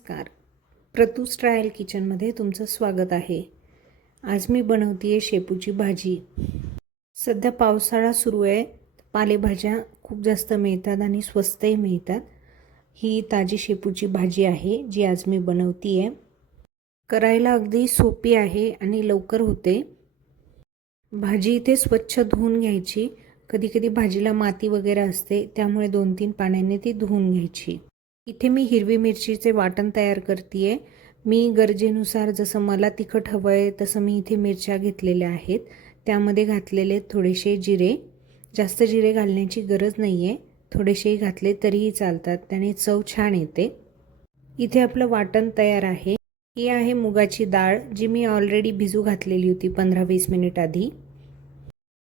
नमस्कार. प्रतूस ट्रायल किचनमध्ये तुमचं स्वागत आहे. आज मी बनवते आहे शेपूची भाजी. सध्या पावसाळा सुरू आहे. पालेभाज्या खूप जास्त मिळतात आणि स्वस्तही मिळतात. ही ताजी शेपूची भाजी आहे जी आज मी बनवते आहे. करायला अगदी सोपी आहे आणि लवकर होते. भाजी इथे स्वच्छ धुवून घ्यायची. कधी कधी भाजीला माती वगैरे असते, त्यामुळे 2-3 पाण्याने ती धुवून घ्यायची. इथे मी हिरवी मिरचीचे वाटण तयार करते आहे. मी गरजेनुसार जसं मला तिखट हवं आहे तसं मी इथे मिरच्या घेतलेल्या आहेत. त्यामध्ये घातलेले थोडेसे जिरे. जास्त जिरे घालण्याची गरज नाही आहे, थोडेसेही घातले तरीही चालतात, त्याने चव छान येते. इथे आपलं वाटण तयार आहे. ही आहे मुगाची डाळ, जी मी ऑलरेडी भिजू घातलेली होती 15-20 मिनिट आधी.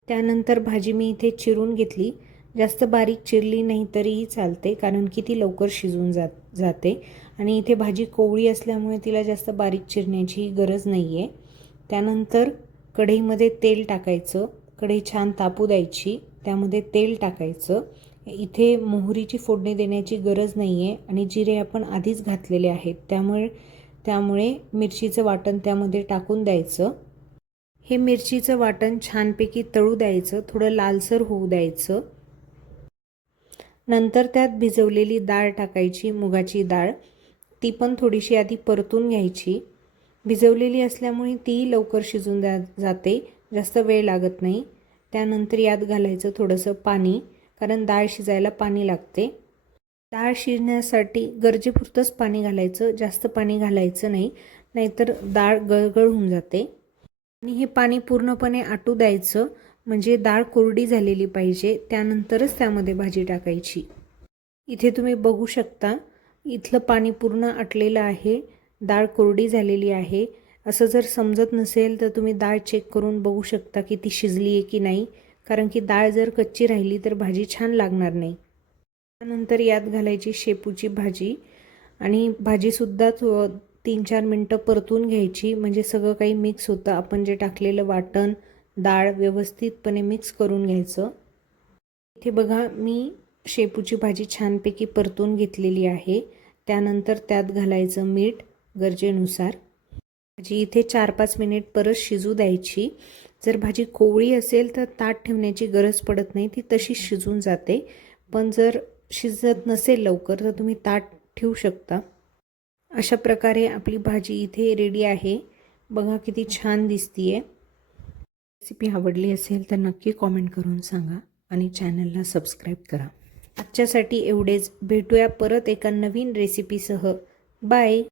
त्यानंतर भाजी मी इथे चिरून घेतली. जास्त बारीक चिरली नाही तरीही चालते, कारण की ती लवकर शिजून जाते आणि इथे भाजी कोवळी असल्यामुळे तिला जास्त बारीक चिरण्याची गरज नाही आहे. त्यानंतर कढईमध्ये तेल टाकायचं. कढई छान तापू द्यायची. त्यामध्ये तेल टाकायचं. इथे मोहरीची फोडणी देण्याची गरज नाही आहे आणि जिरे आपण आधीच घातलेले आहेत, त्यामुळे मिरचीचं वाटण त्यामध्ये टाकून द्यायचं. हे मिरचीचं वाटण छानपैकी तळू द्यायचं, थोडं लालसर होऊ द्यायचं. नंतर त्यात भिजवलेली डाळ टाकायची, मुगाची डाळ. ती पण थोडीशी आधी परतून घ्यायची. भिजवलेली असल्यामुळे ती लवकर शिजून जाते, जास्त वेळ लागत नाही. त्यानंतर यात घालायचं थोडंसं पाणी, कारण डाळ शिजायला पाणी लागते. डाळ शिजण्यासाठी गरजेपुरतंच पाणी घालायचं, जास्त पाणी घालायचं नाही, नाहीतर डाळ गळगळ होऊन जाते. आणि हे पाणी पूर्णपणे आटू द्यायचं, म्हणजे डाळ कोरडी झालेली पाहिजे. त्यानंतरच त्यामध्ये भाजी टाकायची. इथे तुम्ही बघू शकता, इथलं पाणी पूर्ण आटलेलं आहे, डाळ कोरडी झालेली आहे. असं जर समजत नसेल तर तुम्ही डाळ चेक करून बघू शकता की ती शिजली आहे की नाही, कारण की डाळ जर कच्ची राहिली तर भाजी छान लागणार नाही. त्यानंतर यात घालायची शेपूची भाजी आणि भाजीसुद्धा 3-4 मिनटं परतून घ्यायची, म्हणजे सगळं काही मिक्स होतं. आपण जे टाकलेलं वाटण, डाळ व्यवस्थितपणे मिक्स करून घ्यायचं. इथे बघा, मी शेपूची भाजी छानपैकी परतून घेतलेली आहे. त्यानंतर त्यात घालायचं मीठ गरजेनुसार. भाजी इथे 4-5 मिनिट परत शिजू द्यायची. जर भाजी कोवळी असेल तर ताट ठेवण्याची गरज पडत नाही, ती तशीच शिजून जाते. पण जर शिजत नसेल लवकर तर तुम्ही ताट ठेवू शकता. अशा प्रकारे आपली भाजी इथे रेडी आहे. बघा किती छान दिसतीये. रेसिपी आवडली असेल तर नक्की कॉमेंट करून सांगा आणि चॅनलला सबस्क्राईब करा. आजच्यासाठी एवढेच. भेटूया परत एका नवीन रेसिपीसह. बाय.